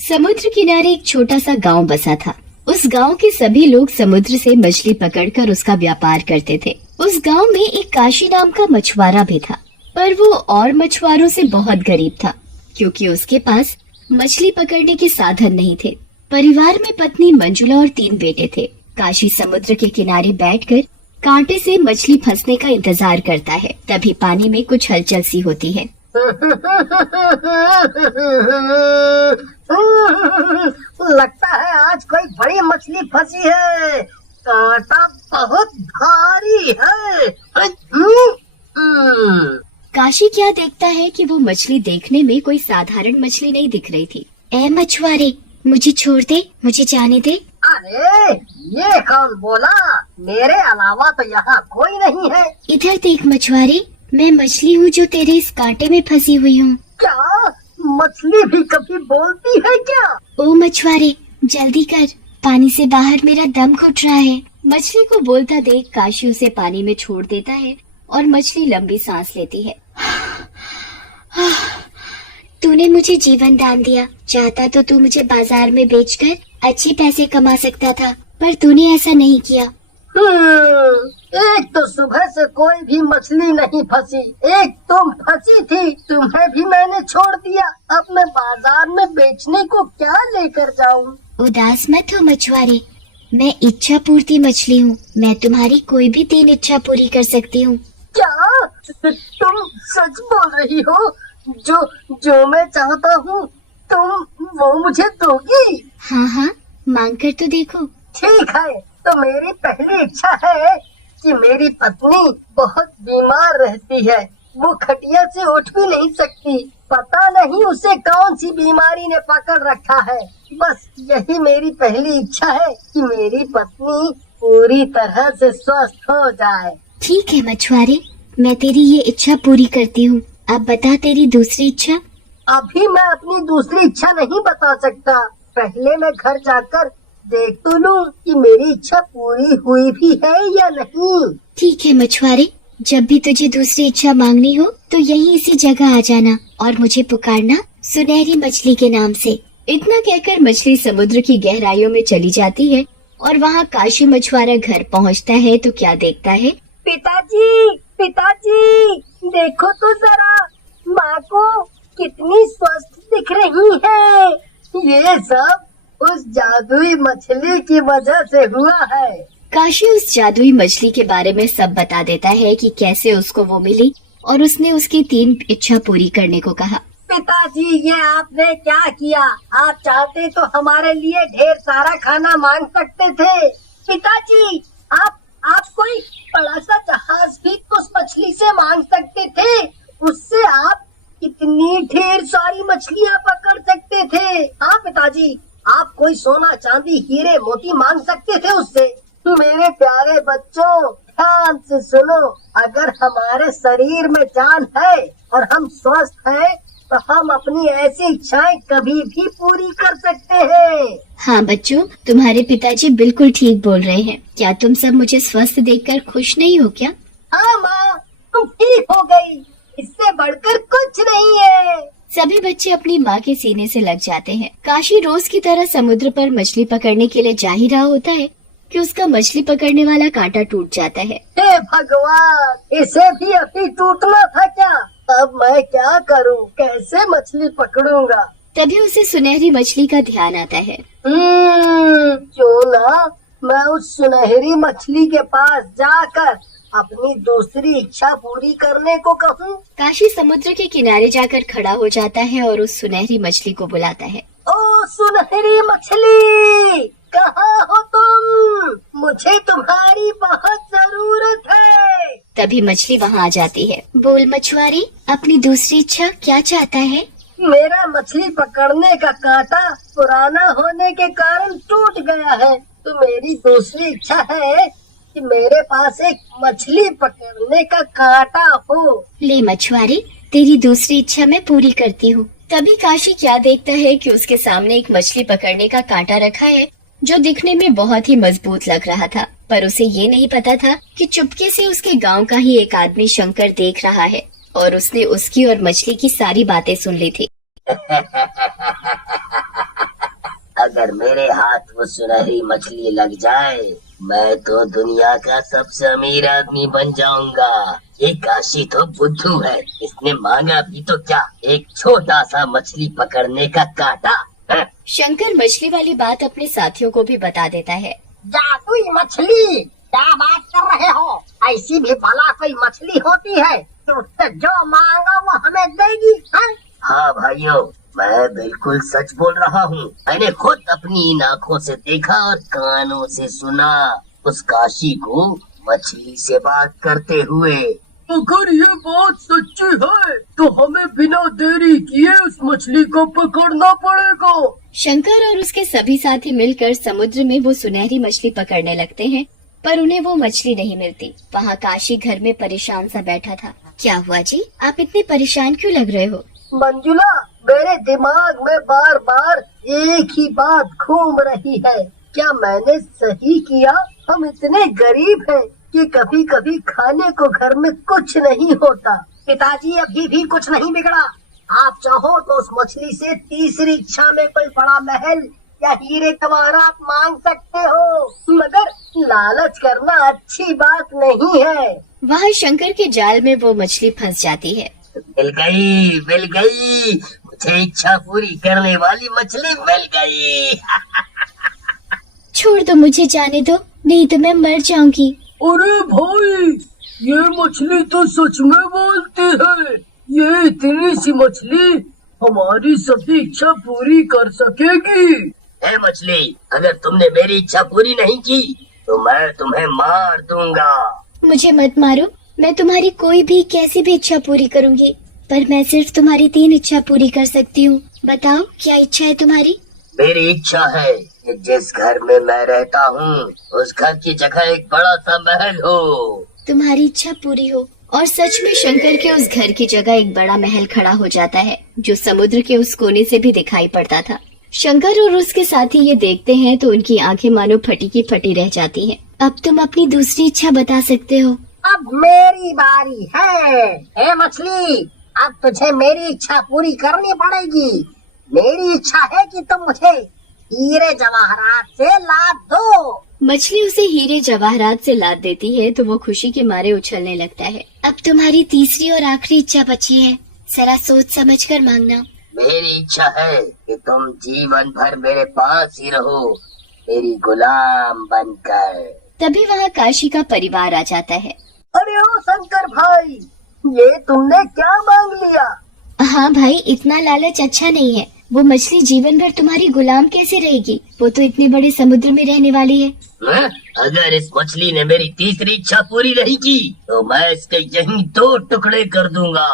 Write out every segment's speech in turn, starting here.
समुद्र किनारे एक छोटा सा गांव बसा था। उस गांव के सभी लोग समुद्र से मछली पकड़कर उसका व्यापार करते थे। उस गांव में एक काशी नाम का मछुआरा भी था, पर वो और मछुआरों से बहुत गरीब था, क्योंकि उसके पास मछली पकड़ने के साधन नहीं थे। परिवार में पत्नी मंजुला और 3 बेटे थे। काशी समुद्र के किनारे बैठकर कांटे से मछली फंसने का इंतजार करता है। तभी पानी में कुछ हलचल सी होती है। लगता है आज कोई बड़ी मछली फंसी है। कांटा बहुत भारी है। काशी क्या देखता है कि वो मछली देखने में कोई साधारण मछली नहीं दिख रही थी। ए मछुआरे, मुझे छोड़ दे, मुझे जाने दे। अरे ये कौन बोला? मेरे अलावा तो यहाँ कोई नहीं है। इधर देख मछुआरे, मैं मछली हूँ जो तेरे इस कांटे में फंसी हुई हूँ। क्या मछली भी कभी बोलती है क्या? ओ मछुआरे, जल्दी कर, पानी से बाहर मेरा दम घुट रहा है। मछली को बोलता देख काशी उसे पानी में छोड़ देता है और मछली लंबी सांस लेती है। तूने मुझे जीवन दान दिया, चाहता तो तू मुझे बाजार में बेचकर अच्छे पैसे कमा सकता था, पर तूने ऐसा नहीं किया। एक तो सुबह से कोई भी मछली नहीं फंसी, एक तुम फंसी थी, तुम्हें भी मैंने छोड़ दिया। अब मैं बाजार में बेचने को क्या लेकर जाऊं? उदास मत हो मछुआरे, मैं इच्छा पूर्ति मछली हूँ। मैं तुम्हारी कोई भी 3 इच्छा पूरी कर सकती हूँ। क्या तुम सच बोल रही हो? जो मैं चाहता हूँ तुम वो मुझे दोगी? हाँ हाँ, मांग कर तो देखो। ठीक है, तो मेरी पहली इच्छा है कि मेरी पत्नी बहुत बीमार रहती है, वो खटिया से उठ भी नहीं सकती। पता नहीं उसे कौन सी बीमारी ने पकड़ रखा है। बस यही मेरी पहली इच्छा है कि मेरी पत्नी पूरी तरह से स्वस्थ हो जाए। ठीक है मछुआरे, मैं तेरी ये इच्छा पूरी करती हूँ। अब बता तेरी दूसरी इच्छा। अभी मैं अपनी दूसरी इच्छा नहीं बता सकता, पहले मैं घर जाकर देख तो लूं कि मेरी इच्छा पूरी हुई भी है या नहीं। ठीक है मछुआरे, जब भी तुझे दूसरी इच्छा मांगनी हो तो यहीं इसी जगह आ जाना और मुझे पुकारना सुनहरी मछली के नाम से। इतना कहकर मछली समुद्र की गहराइयों में चली जाती है और वहाँ काशी मछुआरा घर पहुँचता है तो क्या देखता है। पिताजी, पिताजी, देखो तो जरा, माँ को कितनी स्वस्थ दिख रही है। ये सब उस जादुई मछली की वजह से हुआ है। काशी उस जादुई मछली के बारे में सब बता देता है कि कैसे उसको वो मिली और उसने उसकी 3 इच्छा पूरी करने को कहा। पिताजी, ये आपने क्या किया? आप चाहते तो हमारे लिए ढेर सारा खाना मांग सकते थे। पिताजी, आप कोई बड़ा सा जहाज भी उस मछली से मांग सकते थे, उससे आप कितनी ढेर सारी मछलियाँ पकड़ सकते थे। हाँ पिताजी, आप कोई सोना चांदी हीरे मोती मांग सकते थे उससे। मेरे प्यारे बच्चों, ध्यान से सुनो, अगर हमारे शरीर में जान है और हम स्वस्थ हैं, तो हम अपनी ऐसी इच्छाएं कभी भी पूरी कर सकते हैं। हाँ बच्चों, तुम्हारे पिताजी बिल्कुल ठीक बोल रहे हैं। क्या तुम सब मुझे स्वस्थ देखकर खुश नहीं हो क्या? हाँ माँ, तुम ठीक हो गई, इससे बढ़कर कुछ नहीं है। सभी बच्चे अपनी माँ के सीने से लग जाते हैं। काशी रोज की तरह समुद्र पर मछली पकड़ने के लिए जा ही रहा होता है कि उसका मछली पकड़ने वाला कांटा टूट जाता है। हे भगवान, इसे भी अभी टूटना था क्या? अब मैं क्या करूं? कैसे मछली पकड़ूंगा? तभी उसे सुनहरी मछली का ध्यान आता है। क्यों ना मैं उस सुनहरी मछली के पास जाकर अपनी दूसरी इच्छा पूरी करने को कहूँ। काशी समुद्र के किनारे जाकर खड़ा हो जाता है और उस सुनहरी मछली को बुलाता है। ओ सुनहरी मछली, कहाँ हो तुम? मुझे तुम्हारी बहुत जरूरत है। तभी मछली वहाँ आ जाती है। बोल मछुआरे, अपनी दूसरी इच्छा क्या चाहता है? मेरा मछली पकड़ने का कांटा पुराना होने के कारण टूट गया है, तो मेरी दूसरी इच्छा है कि मेरे पास एक मछली पकड़ने का कांटा हो। ले मछुआरे, तेरी दूसरी इच्छा मैं पूरी करती हूँ। तभी काशी क्या देखता है कि उसके सामने एक मछली पकड़ने का कांटा रखा है जो दिखने में बहुत ही मजबूत लग रहा था, पर उसे ये नहीं पता था कि चुपके से उसके गांव का ही एक आदमी शंकर देख रहा है और उसने उसकी और मछली की सारी बातें सुन ली थी। अगर मेरे हाथ वो सुनहरी मछली लग जाए, मैं तो दुनिया का सबसे अमीर आदमी बन जाऊंगा। ये काशी तो बुद्धू है, इसने मांगा भी तो क्या, एक छोटा सा मछली पकड़ने का कांटा। शंकर मछली वाली बात अपने साथियों को भी बता देता है। जादुई मछली, क्या बात कर रहे हो? ऐसी भी भला कोई मछली होती है कि उससे जो मांगा वो हमें देगी? हाँ भाइयों, मैं बिल्कुल सच बोल रहा हूँ। मैंने खुद अपनी इन आँखों से देखा और कानों से सुना उस काशी को मछली से बात करते हुए। अगर ये बात सच्ची है तो हमें बिना देरी किए उस मछली को पकड़ना पड़ेगा। शंकर और उसके सभी साथी मिलकर समुद्र में वो सुनहरी मछली पकड़ने लगते हैं, पर उन्हें वो मछली नहीं मिलती। वहाँ काशी घर में परेशान सा बैठा था। क्या हुआ जी, आप इतने परेशान क्यों लग रहे हो? मंजुला, मेरे दिमाग में बार बार एक ही बात घूम रही है। क्या मैंने सही किया? हम इतने गरीब हैं कि कभी कभी खाने को घर में कुछ नहीं होता। पिताजी, अभी भी कुछ नहीं बिगड़ा। आप चाहो तो उस मछली से तीसरी इच्छा में कोई बड़ा महल या हीरे जवाहरात मांग सकते हो, मगर लालच करना अच्छी बात नहीं है। वहाँ शंकर के जाल में वो मछली फंस जाती है। मिल गई, मुझे इच्छा पूरी करने वाली मछली मिल गई। छोड़ दो, मुझे जाने दो, नहीं तो मैं मर जाऊंगी। अरे भाई, ये मछली तो सच में बोलती है। ये इतनी सी मछली हमारी सभी इच्छा पूरी कर सकेगी। ए मछली, अगर तुमने मेरी इच्छा पूरी नहीं की तो मैं तुम्हें मार दूंगा। मुझे मत मारो, मैं तुम्हारी कोई भी कैसी भी इच्छा पूरी करूंगी, पर मैं सिर्फ तुम्हारी 3 इच्छा पूरी कर सकती हूँ। बताओ, क्या इच्छा है तुम्हारी? मेरी इच्छा है कि जिस घर में मैं रहता हूँ उस घर की जगह एक बड़ा सा महल हो। तुम्हारी इच्छा पूरी हो। और सच में शंकर के उस घर की जगह एक बड़ा महल खड़ा हो जाता है, जो समुद्र के उस कोने से भी दिखाई पड़ता था। शंकर और उसके साथी ये देखते हैं तो उनकी आंखें मानो फटी की फटी रह जाती हैं। अब तुम अपनी दूसरी इच्छा बता सकते हो। अब मेरी बारी है। ए मछली, अब तुझे मेरी इच्छा पूरी करनी पड़ेगी। मेरी इच्छा है कि तुम मुझे हीरे जवाहरात से लाद दो। मछली उसे हीरे जवाहरात से लाद देती है तो वो खुशी के मारे उछलने लगता है। अब तुम्हारी तीसरी और आखिरी इच्छा बची है, जरा सोच समझ कर मांगना। मेरी इच्छा है कि तुम जीवन भर मेरे पास ही रहो, मेरी गुलाम बनकर। तभी वहाँ काशी का परिवार आ जाता है। अरे ओ शंकर भाई, ये तुमने क्या मांग लिया? हाँ भाई, इतना लालच अच्छा नहीं है। वो मछली जीवन भर तुम्हारी गुलाम कैसे रहेगी? वो तो इतने बड़े समुद्र में रहने वाली है। अगर इस मछली ने मेरी तीसरी इच्छा पूरी नहीं की तो मैं इसके यहीं 2 टुकड़े कर दूंगा।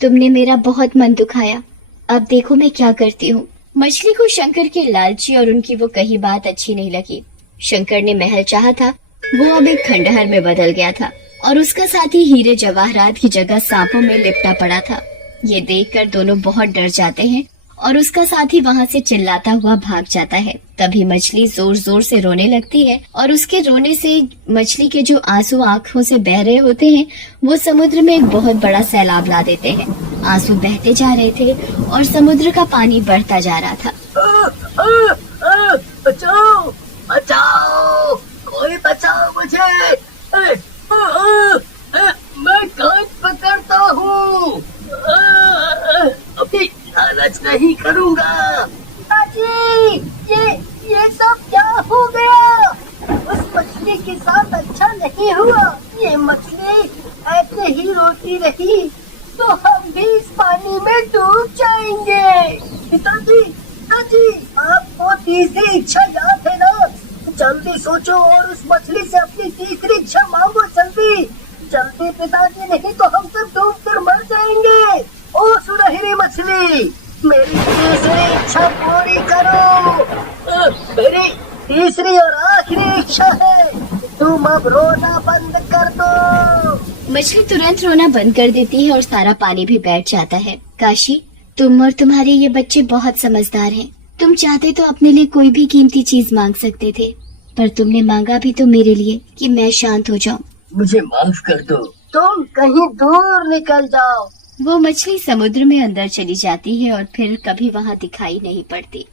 तुमने मेरा बहुत मन दुखाया, अब देखो मैं क्या करती हूँ। मछली को शंकर के लालची और उनकी वो कही बात अच्छी नहीं लगी। शंकर ने महल चाहा था, वो अब एक खंडहर में बदल गया था और उसका साथी हीरे जवाहरात की जगह सांपों में लिपटा पड़ा था। ये देखकर दोनों बहुत डर जाते हैं और उसका साथी वहाँ से चिल्लाता हुआ भाग जाता है। तभी मछली जोर जोर से रोने लगती है और उसके रोने से मछली के जो आंसू आंखों से बह रहे होते हैं वो समुद्र में एक बहुत बड़ा सैलाब ला देते हैं। आंसू बहते जा रहे थे और समुद्र का पानी बढ़ता जा रहा था। बचाओ बचाओ, कोई बचाओ मुझे। मैं कान पकड़ता हूँ, अभी लालच नहीं करूँगा। पिताजी, ये सब क्या हो गया? उस मछली के साथ अच्छा नहीं हुआ। ये मछली ऐसे ही रोती रही तो हम भी इस पानी में डूब जाएंगे। पिताजी, आपको तीसरी इच्छा याद है ना? जल्दी सोचो और उस मछली से अपनी तीसरी इच्छा मांगो। जल्दी पिताजी, नहीं तो हम सब डूब कर मर जाएंगे। ओ सुनहरी मछली, मेरी तीसरी इच्छा पूरी करो। मेरी तीसरी और आखिरी इच्छा है, तुम अब रोना बंद कर दो। मछली तुरंत रोना बंद कर देती है और सारा पानी भी बैठ जाता है। काशी, तुम और तुम्हारे ये बच्चे बहुत समझदार हैं। तुम चाहते तो अपने लिए कोई भी कीमती चीज मांग सकते थे, पर तुमने मांगा भी तो मेरे लिए कि मैं शांत हो जाऊं। मुझे माफ कर दो। तुम कहीं दूर निकल जाओ। वो मछली समुद्र में अंदर चली जाती है और फिर कभी वहाँ दिखाई नहीं पड़ती।